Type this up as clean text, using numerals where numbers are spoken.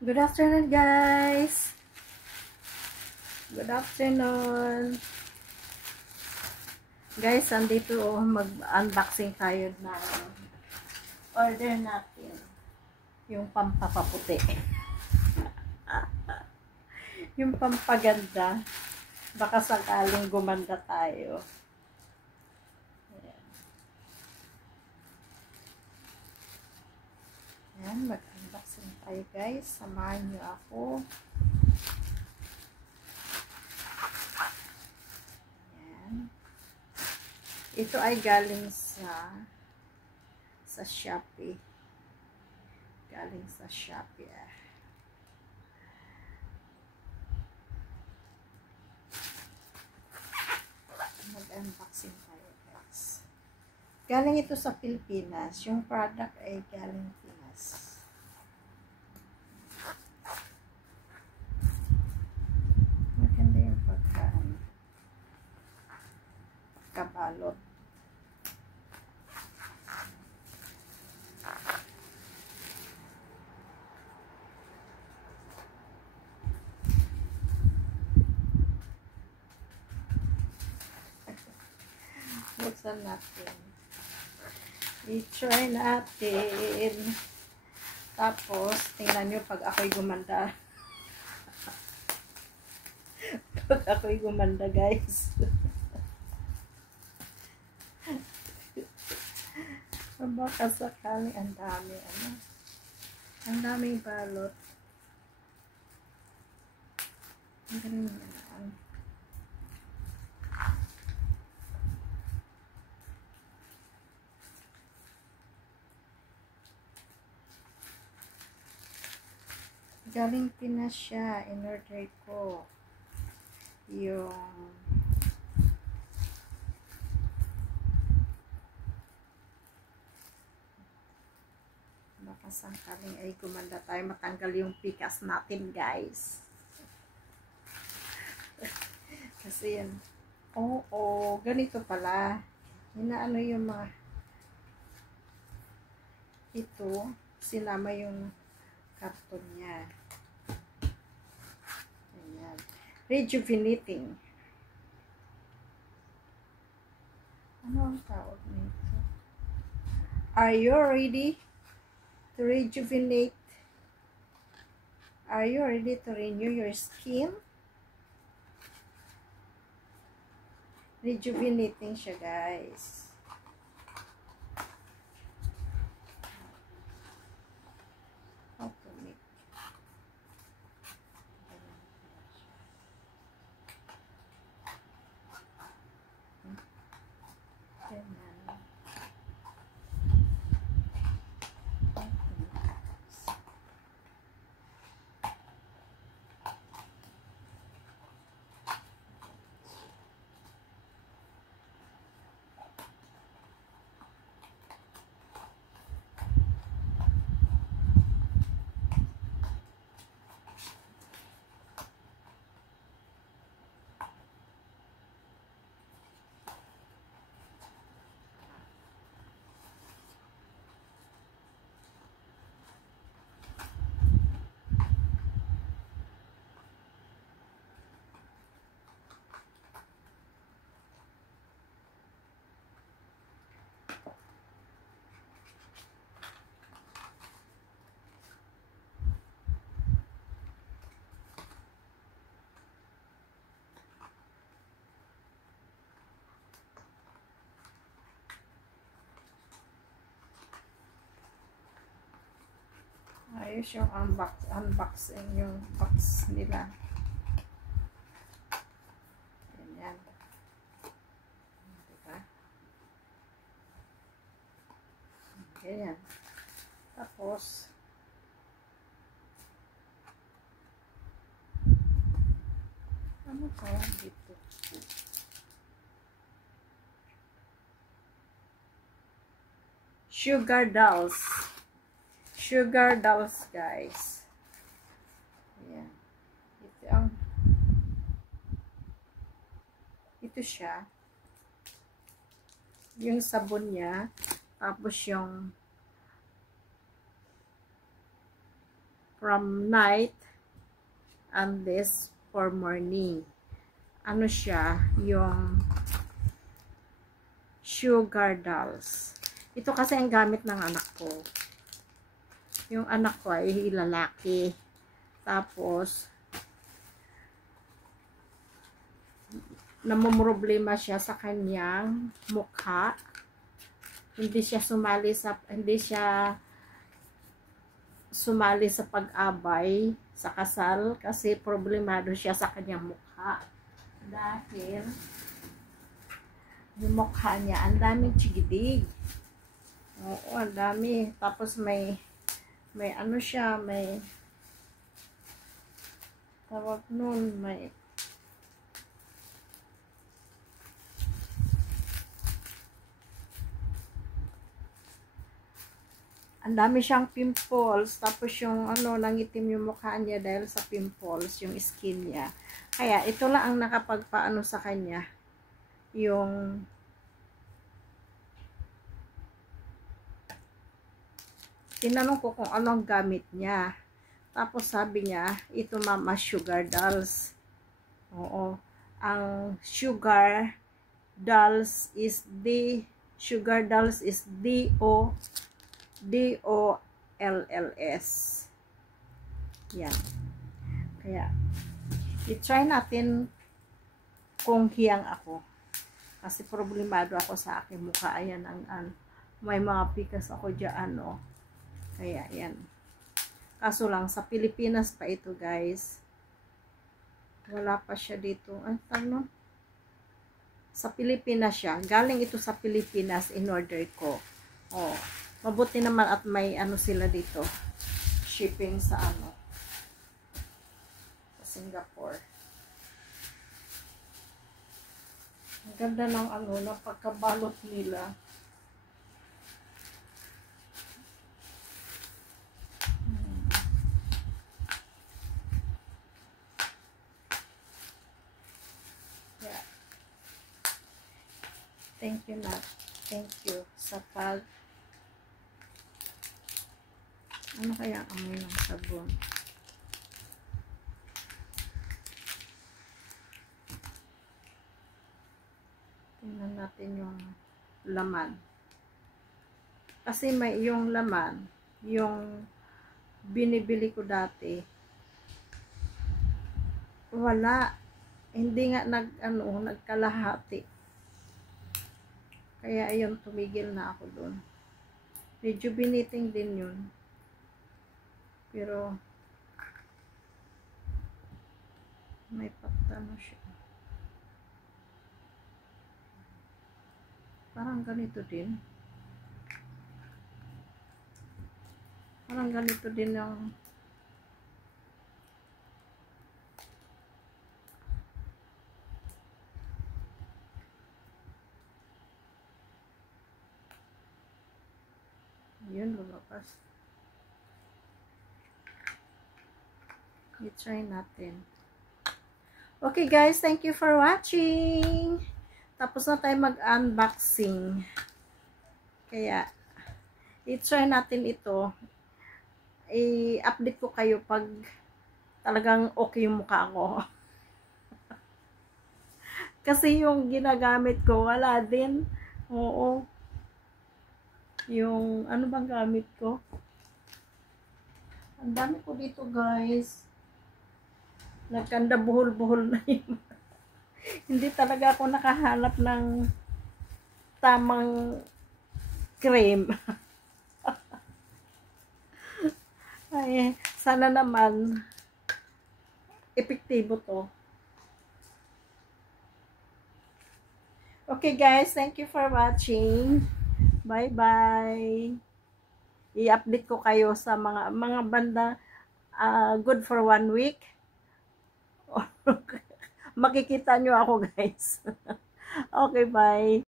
Good afternoon, guys. Good afternoon. Guys, andito mag-unboxing tayo na order natin. Yung pampapaputi. Yung pampaganda. Baka sakaling gumanda tayo. Ayan, mag-unboxing tayo, guys. Samahan niyo ako. Ito ay galing sa Shopee. Galing sa Shopee. Mag-unboxing tayo, guys. Galing ito sa Pilipinas. Yung product ay galing Pinas. Maganda yung pagkabalot. Buksan natin. I-try natin. Tapos, tingnan nyo pag ako'y gumanda. Pag ako'y gumanda, guys. Baka sakaling ang dami, ang daming balot. Ang galing yan. Galing Pinas siya. In-order ko yung baka sakaling ay gumanda tayo, matanggal yung pikas natin, guys. Kasi yan. Oo, ganito pala. Inaano yung mga ito, sinama yung karton niya. Ayan. Rejuvenating. Ano ang tawag nito? Are you ready to rejuvenate? Are you ready to renew your skin? Rejuvenating siya, guys. How to make. Ayos yung unboxing yung box nila. Ganyan. Diba? Ganyan. Tapos, ano tawag dito? Sugar dolls. Sugar dolls, guys. Ayan. Ito siya. Yung sabon niya. Tapos yung from night and this for morning. Ano siya, yung sugar dolls. Ito kasi ang gamit ng anak ko. Yung anak ko ay lalaki. Tapos, namumroblema siya sa kanyang mukha. Hindi siya sumali sa pag-abay sa kasal kasi problemado siya sa kanyang mukha. Dahil yung mukha niya, ang daming chigidig. Oo, ang dami. Tapos may ano siya, may tawag nun, may ang dami siyang pimples, tapos yung ano, nangitim yung mukha niya dahil sa pimples, yung skin niya. Kaya ito lang ang nakapagpaano sa kanya, yung tinanong ko kung anong gamit niya. Tapos sabi niya, ito mama, sugar dolls. Oo. Ang sugar dolls is D-O-L-L-S. Yan. Kaya, i-try natin kung hiyang ako. Kasi problemado ako sa aking mukha. Ayan, may mga pikas ako dyan, no? Kaya, yan. Kaso lang, sa Pilipinas pa ito, guys. Wala pa siya dito. Ano? Sa Pilipinas siya. Galing ito sa Pilipinas, in-order ko. Oh, mabuti naman at may ano sila dito. Shipping sa ano. Sa Singapore. Ang ganda ng ano, ng pagkabalot nila. Yeah. Thank you, Nat. Thank you sa pag ano kaya ang amoy ng sabon? Tingnan natin yung laman. Kasi may yung laman, yung binibili ko dati, wala. Hindi nga nagkalahati. Kaya ayun, tumigil na ako doon. Medyo biniting din yun. Pero may patano siya. Parang ganito din. Parang ganito din yung yun, lumabas. I-try natin. Okay guys, thank you for watching. Tapos na tayo mag-unboxing. Kaya, i-try natin ito. I-update ko kayo pag talagang okay yung mukha ko. Kasi yung ginagamit ko, wala din. Oo. Yung, ano bang gamit ko? Ang dami ko dito guys. Nagkanda buhol-buhol na yun. Hindi talaga ako nakahanap ng tamang cream. Ay, sana naman epektibo to. Okay guys, thank you for watching. Bye-bye. I-update ko kayo sa mga banda good for 1 week. Makikita nyo ako guys. Okay, bye.